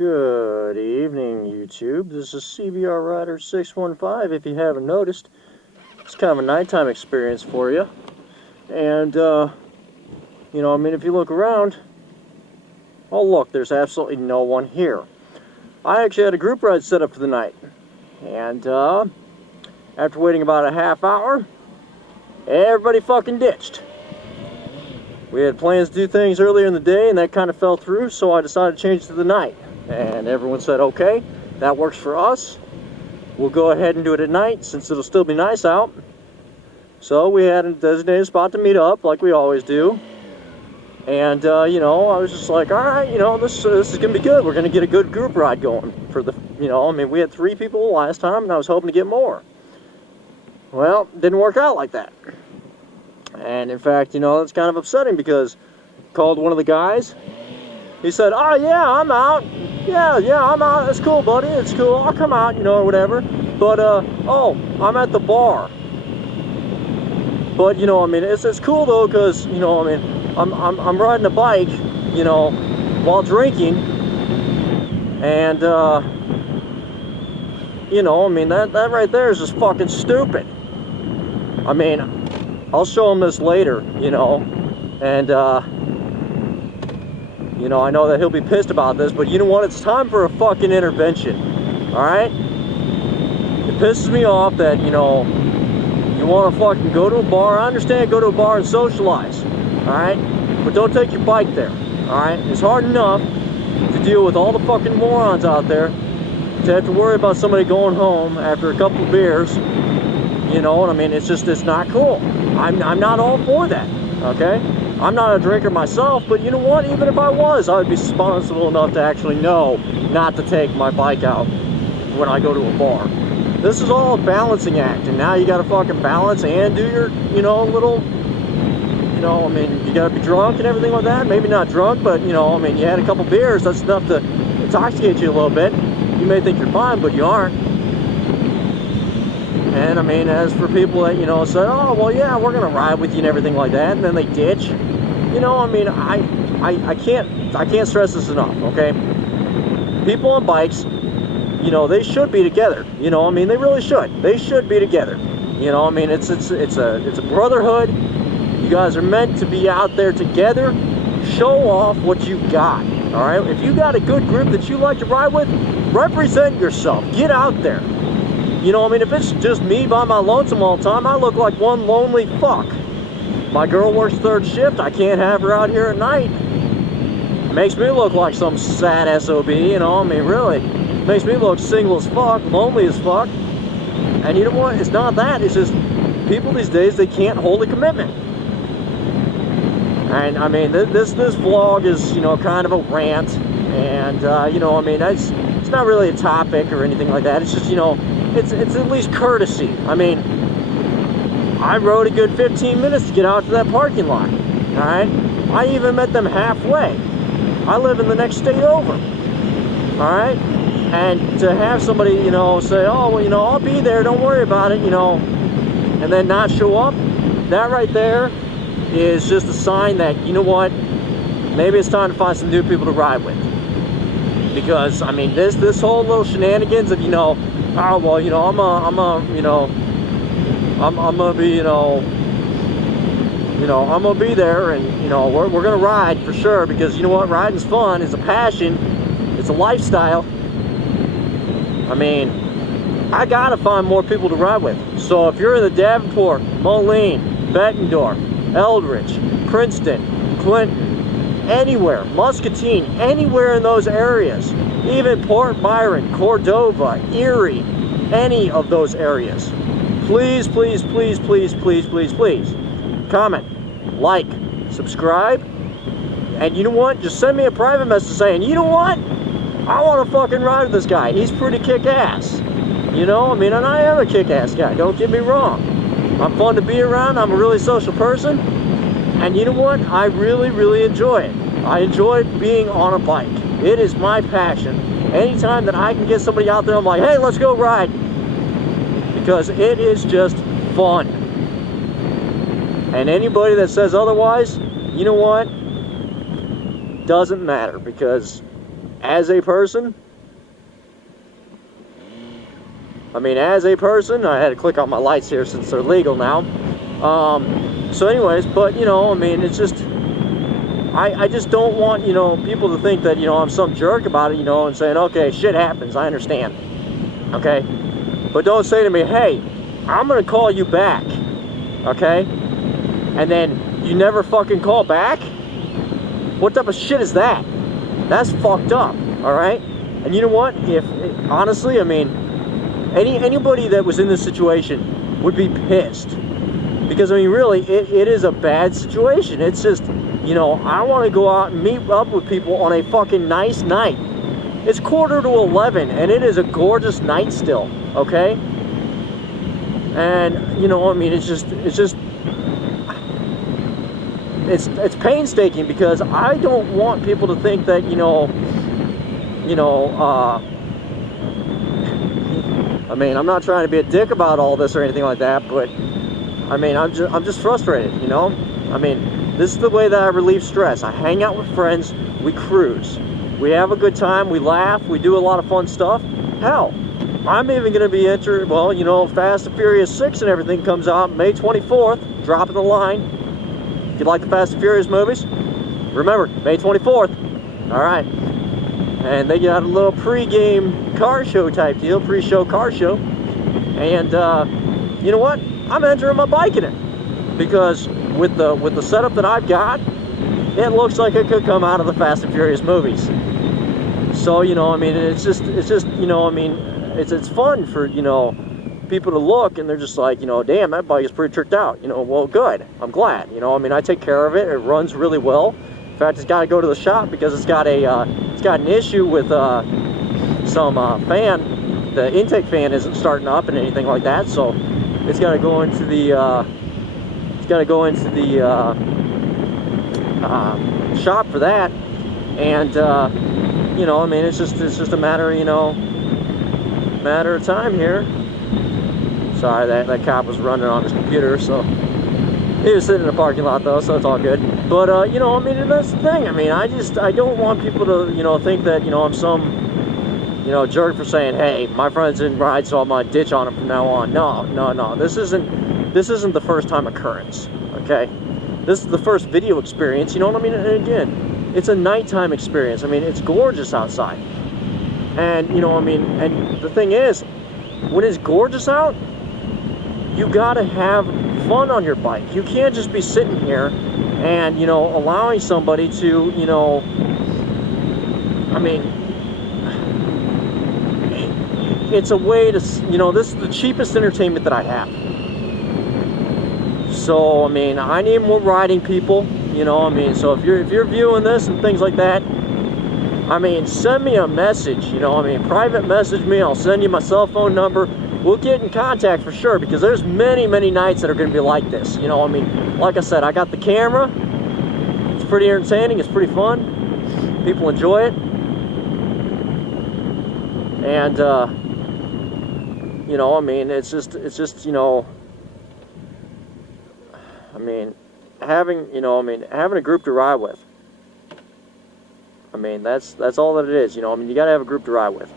Good evening, YouTube. This is CBR Rider 615. If you haven't noticed, it's kind of a nighttime experience for you. And, if you look around, oh look, there's absolutely no one here. I actually had a group ride set up for the night. And, after waiting about a half hour, everybody fucking ditched. We had plans to do things earlier in the day, and that kind of fell through, so I decided to change to the night. And everyone said, okay, that works for us. We'll go ahead and do it at night, since it'll still be nice out. So we had a designated spot to meet up, like we always do. And, I was just like, all right, this is going to be good. We're going to get a good group ride going for the, we had 3 people last time, and I was hoping to get more. Well, it didn't work out like that. And in fact, it's kind of upsetting because I called one of the guys. He said, oh yeah, I'm out. Yeah, I'm out. It's cool, buddy. It's cool. I'll come out, or whatever. But, oh, I'm at the bar. But, it's cool though, because, I'm riding a bike, while drinking. And, that right there is just fucking stupid. I'll show him this later, and, I know that he'll be pissed about this, but you know what? It's time for a fucking intervention, alright? It pisses me off that, you want to fucking go to a bar. I understand, go to a bar and socialize, alright? But don't take your bike there, alright? It's hard enough to deal with all the fucking morons out there to have to worry about somebody going home after a couple of beers. You know what I mean? It's not cool. I'm not all for that, okay? I'm not a drinker myself, but you know what? Even if I was, I would be responsible enough to actually know not to take my bike out when I go to a bar. This is all a balancing act, and now you gotta fucking balance and do your, little, you gotta be drunk and everything like that. Maybe not drunk, but, you had a couple beers, that's enough to intoxicate you a little bit. You may think you're fine, but you aren't. And as for people that, say, oh, well, yeah, we're going to ride with you and everything like that, and then they ditch, I can't stress this enough, okay? People on bikes, they should be together, they really should. They should be together, it's a brotherhood. You guys are meant to be out there together. Show off what you got, all right? If you got a good group that you like to ride with, represent yourself. Get out there. If it's just me by my lonesome all the time, I look like one lonely fuck. My girl works 3rd shift. I can't have her out here at night. Makes me look like some sad SOB, really. Makes me look single as fuck, lonely as fuck. And you know what? It's not that. It's just people these days, they can't hold a commitment. And, this vlog is, kind of a rant. And, it's not really a topic or anything like that. It's just, it's at least courtesy. I rode a good 15 minutes to get out to that parking lot, all right? I even met them halfway. I live in the next state over, all right? And to have somebody, say, oh, well, I'll be there, don't worry about it, and then not show up, that right there is just a sign that, you know what, maybe it's time to find some new people to ride with. Because, this whole little shenanigans of, oh, well, I'm gonna be, I'm gonna be there, and, we're gonna ride for sure, because you know what, riding's fun, it's a passion, it's a lifestyle. I gotta find more people to ride with. So if you're in the Davenport, Moline, Bettendorf, Eldridge, Princeton, Clinton, anywhere, Muscatine, anywhere in those areas, even Port Byron, Cordova, Erie, any of those areas, please, please, please, please, please, please, please, comment, like, subscribe, and you know what, just send me a private message saying, you know what, I want to fucking ride with this guy, he's pretty kick-ass, and I am a kick-ass guy, don't get me wrong, I'm fun to be around, I'm a really social person, and you know what, I really, really enjoy it. I enjoy being on a bike. It is my passion. Anytime that I can get somebody out there, I'm like, hey, let's go ride. Because it is just fun. And anybody that says otherwise, you know what? Doesn't matter, because as a person, I had to click on my lights here since they're legal now. So anyways, but, you know, I mean, it's just, I just don't want, you know, people to think that, you know, I'm some jerk about it, you know, and saying, okay, shit happens, I understand, okay? But don't say to me, hey, I'm gonna call you back, okay? And then you never fucking call back? What type of shit is that? That's fucked up, all right? And you know what? If, honestly, I mean, anybody that was in this situation would be pissed. Because, I mean, really, it is a bad situation. It's just, you know, I want to go out and meet up with people on a fucking nice night. It's 10:45, and it is a gorgeous night still, okay? And, you know, I mean, it's painstaking because I don't want people to think that, I mean, I'm not trying to be a dick about all this or anything like that, but I mean, I'm just frustrated, you know? I mean, this is the way that I relieve stress. I hang out with friends, we cruise. We have a good time, we laugh, we do a lot of fun stuff. Hell, I'm even going to be well, you know, Fast and Furious 6 and everything comes out May 24th, dropping the line. If you like the Fast and Furious movies, remember, May 24th. All right. And they got a little pre-game car show type deal, pre-show car show. And you know what? I'm entering my bike in it because with the setup that I've got, it looks like it could come out of the Fast and Furious movies. So, you know, I mean, it's just, you know, I mean, it's fun for, you know, people to look and they're just like, you know, damn, that bike is pretty tricked out. You know, well, good. I'm glad. You know, I mean, I take care of it. It runs really well. In fact, it's got to go to the shop because it's got an issue with some fan. The intake fan isn't starting up and anything like that. So it's got to go into the shop for that. And you know, I mean, it's just a matter, you know, matter of time here. Sorry, that cop was running on his computer, so he was sitting in the parking lot though, so it's all good. But you know, I mean, and that's the thing. I mean, I don't want people to, you know, think that, you know, I'm some, you know, jerk for saying, hey, my friends didn't ride, so I'm gonna ditch on them from now on. No. This isn't the first time occurrence. Okay, this is the first video experience. You know what I mean? And again, it's a nighttime experience. I mean, it's gorgeous outside, and you know, I mean, and the thing is, when it's gorgeous out, you gotta have fun on your bike. You can't just be sitting here and, you know, allowing somebody to, you know, I mean, it's a way to, you know, this is the cheapest entertainment that I have. So, I mean, I need more riding people, you know, I mean, so if you're viewing this and things like that, I mean, send me a message, you know, I mean, private message me, I'll send you my cell phone number. We'll get in contact for sure, because there's many nights that are going to be like this. You know, I mean, like I said, I got the camera. It's pretty entertaining. It's pretty fun. People enjoy it. And, you know, I mean, it's just, you know, I mean, having a group to ride with. I mean, that's all that it is. You know, I mean, you got to have a group to ride with.